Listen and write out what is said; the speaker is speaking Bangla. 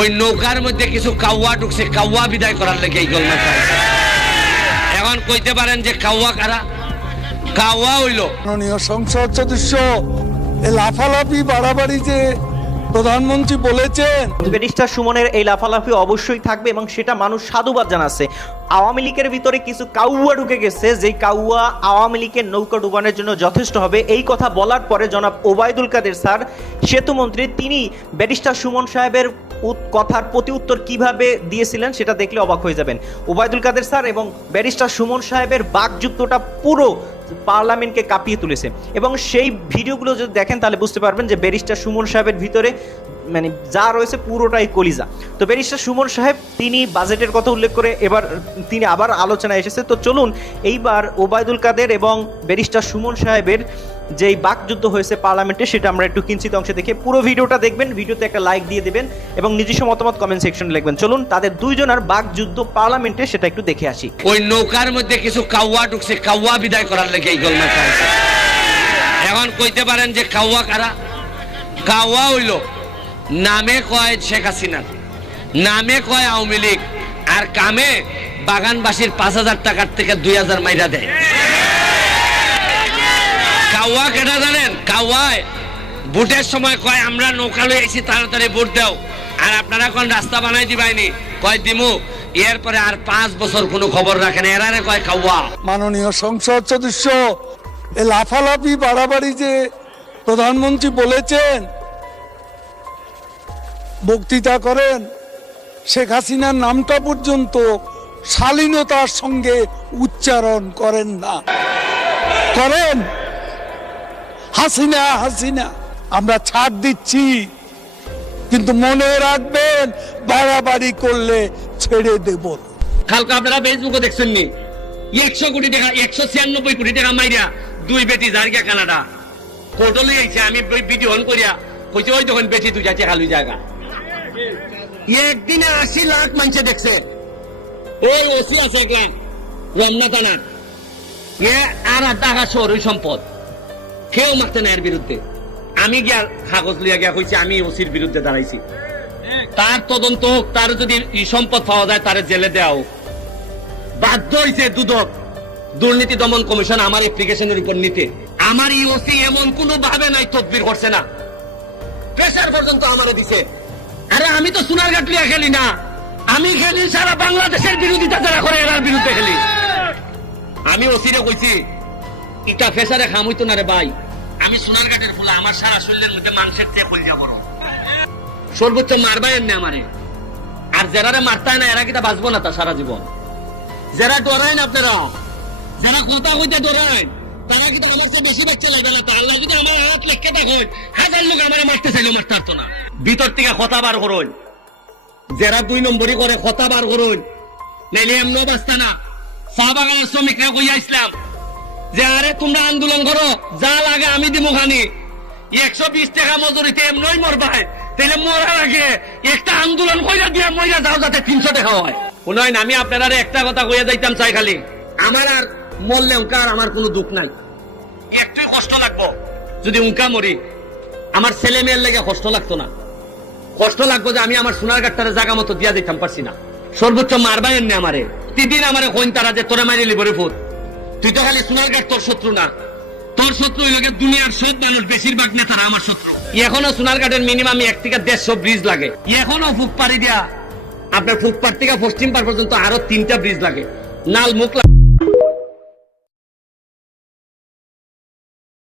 ওই নৌকার মধ্যে কিছু কাউয়া ঢুকছে, কাউয়া বিদায় করার লেগে এই গলমা চাইছে। এখন কইতে পারেন যে কাউয়া কারা? কাউয়া হইল মাননীয় সংসদ সদস্য এই লাফালাফি বাড়াবাড়ি যে প্রধানমন্ত্রী বলেছেন। ব্যারিস্টার সুমনের এই লাফালাফি অবশ্যই থাকবে এবং সেটা মানুষ সাধুবাদ জানাচ্ছে। আওয়ামী লীগের ভিতরে কিছু কাউয়া ঢুকে গেছে, যে কাউয়া আওয়ামী লীগের নৌকা ডুবানোর জন্য যথেষ্ট হবে। এই কথা বলার পরে জনাব ওবায়দুল কাদের স্যার, সেতুমন্ত্রী, তিনি ব্যারিস্টার সুমন সাহেবের কথার প্রতি উত্তর কিভাবে দিয়েছিলেন সেটা দেখলে অবাক হয়ে যাবেন। ওবায়দুল কাদের স্যার এবং ব্যারিস্টার সুমন সাহেবের বাকযুদ্ধটা পুরো পার্লামেন্টকে কাঁপিয়ে তুলেছে এবং সেই ভিডিওগুলো যদি দেখেন তাহলে বুঝতে পারবেন যে ব্যারিস্টার সুমন সাহেবের ভিতরে মানে যা রয়েছে পুরোটাই কলিজা। তো ব্যারিস্টার সুমন সাহেব তিনি বাজেটের কথা উল্লেখ করে এবার তিনি আবার আলোচনায় এসেছে। তো চলুন এইবার ওবায়দুল কাদের এবং ব্যারিস্টার সুমন সাহেবের যেই বাকযুদ্ধ হয়েছে পার্লামেন্টে সেটা আমরা একটু কিঞ্চিত অংশে দেখে পুরো ভিডিওটা দেখবেন, ভিডিওতে একটা লাইক দিয়ে দেবেন এবং নিজস্ব মতামত কমেন্ট সেকশনে লিখবেন। চলুন তাদের দুইজনের বাকযুদ্ধ পার্লামেন্টে সেটা একটু দেখে আসি। ওই নৌকার মধ্যে কিছু কাউয়া ঢুকছে, কাউয়া বিদায় করার লেগে এই গলমা চাইছে। এখন কইতে পারেন যে কাউয়া কারা? কাউয়া হইল নামে কয় শেখ হাসিনা, নামে কয় আওয়ামী লীগ, আর কামে বাগানবাসীর 5,000 টাকার থেকে 2,000 মাইরা দেয়। কাউয়া কেটা জানেন? কাউয়ায় ভোটের সময় কয় আমরা নৌকা লই আইছি, তাড়াতাড়ি ভোট দাও, আর আপনারা কোন রাস্তা বানাই দিবাইনি, কয় দিমু, এরপরে আর 5 বছর কোনো খবর রাখেন, এরারে কয় কাউয়া। মাননীয় সংসদ সদস্য এই লাফালাফি বাড়াবাড়ি যে প্রধানমন্ত্রী বলেছেন, বক্তৃতা করেন, শেখ হাসিনার নামটা পর্যন্ত শালীনতার সঙ্গে উচ্চারণ করেন না। করেন হাসিনা হাসিনা, আমরা ছাড় দিচ্ছি, কিন্তু মনে রাখবেন বাড়াবাড়ি করলে ছেড়ে দেব। কালকে আপনারা ফেসবুকে দেখছেন নি 100 কোটি টাকা, 196 কোটি টাকা মাইরা দুই বেটি জার্গা কানাডা কোর্টে লই আইছে। আমি ভিডিও অন করিয়া কইতে ওই তখন বেটি তুই যাচ্ছে খালি জায়গা। একদিনে 80 লাখ মানুষ দেখছে। এই ওসি আছে একলাখ রমনা থানা, আর টাকা শহরের সম্পদ কেউ মারতে না এর বিরুদ্ধে। আমি গিয়া কাগজ লিয়া গিয়া কইছি আমি ওসির বিরুদ্ধে দাঁড়াইছি, তার তদন্ত হোক, তার যদি সম্পদ পাওয়া যায় তার জেলে দেওয়া হোক। বাধ্য হয়েছে দুদক, দুর্নীতি দমন কমিশন আমার অ্যাপ্লিকেশনের উপর নিতে। আমার এই ওসি এমন কোন ভাবে নাই তদবির করছে না, প্রেসার পর্যন্ত আমারে দিছে। আরে আমি তো সোনারঘাট লিয়া খেলি না, আমি খেলি সারা বাংলাদেশের বিরোধিতা যারা করে এর বিরুদ্ধে খেলি। আমি ওসিরে কইছি এটা ফেসারে খাম হইতো না রে ভাই, আমি সোনারঘাটের ফুলা, আমার সারা শরীরের মধ্যে মাংসের চেয়ে কলিজা বড়, সর্বোচ্চ মারবাই এমনি আমারে। আর যারা মারতায় না এরা কিটা বাঁচবো না তা সারা জীবন। যারা ডরায় না আপনারা, যারা কথা কইতে ডরায়, তারা কিন্তু আমার চেয়ে বেশি বাচ্চা লাগবে না। তো আল্লাহ যদি আমার হাত লেখকে দেখেন, 1000 লোক আমার মারতে চাইলে মারতে পারতো না। ভিতর থেকে কথা বার করুন, যারা 2 নম্বরই করে কথা বার করুন, নাইলে এমন বাঁচতা না। চা বাগানের শ্রমিকরা কইয়া ইসলাম যে আরে তোমরা আন্দোলন করো, যা লাগে আমি দিব খানি, 120 টাকা মজুরিতে এমনই মরবাই, তাহলে মরার আগে একটা আন্দোলন কইরা দিয়া মইরা যাও যাতে 300 টাকা হয়। উন্নয়ন আমি আপনারা একটা কথা কইয়া যাইতাম চাই, খালি আমার আর মরলে উনকার আমার কোনো দুঃখ নাই, একটুই কষ্ট লাগবো যদি উনকা মরি, আমার ছেলে মেয়ের লেগে কষ্ট লাগতো না। কষ্ট লাগবো যে আমি আমার সোনারঘাটটারে জায়গা মতো দিয়া দিতাম পারছি না। সর্বোচ্চ মারবাই এমনি আমারে, প্রতিদিন আমারে কইন তারা যে তোরা মারি লিবরে ফুট, তুই তো খালি সোনারঘাট তোর শত্রু না, তোর শত্রু হইল দুনিয়ার সব মানুষ, বেশিরভাগ নেতারা আমার শত্রু। এখনো সোনারঘাটের মিনিমাম 1 থেকে 150 ব্রিজ লাগে, এখনো ফুকপাড়ি দিয়া আপনার ফুকপাড় থেকে পশ্চিম পাড় পর্যন্ত আরো 3টা ব্রিজ লাগে, নাল মুখ